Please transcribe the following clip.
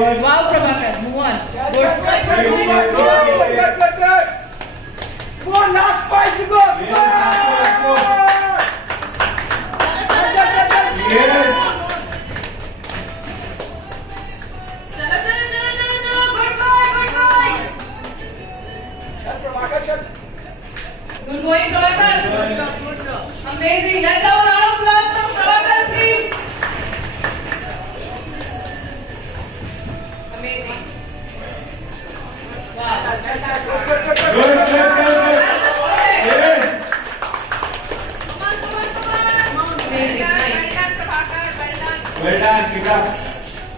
Wow, Prabhakar, move on. Good. Come on, last fight to go. Good going, Prabhakar. Amazing. Let's have a round of applause for Prabhakar, please. Amazing. Wow. Amazing. Nice. Well done, Sita.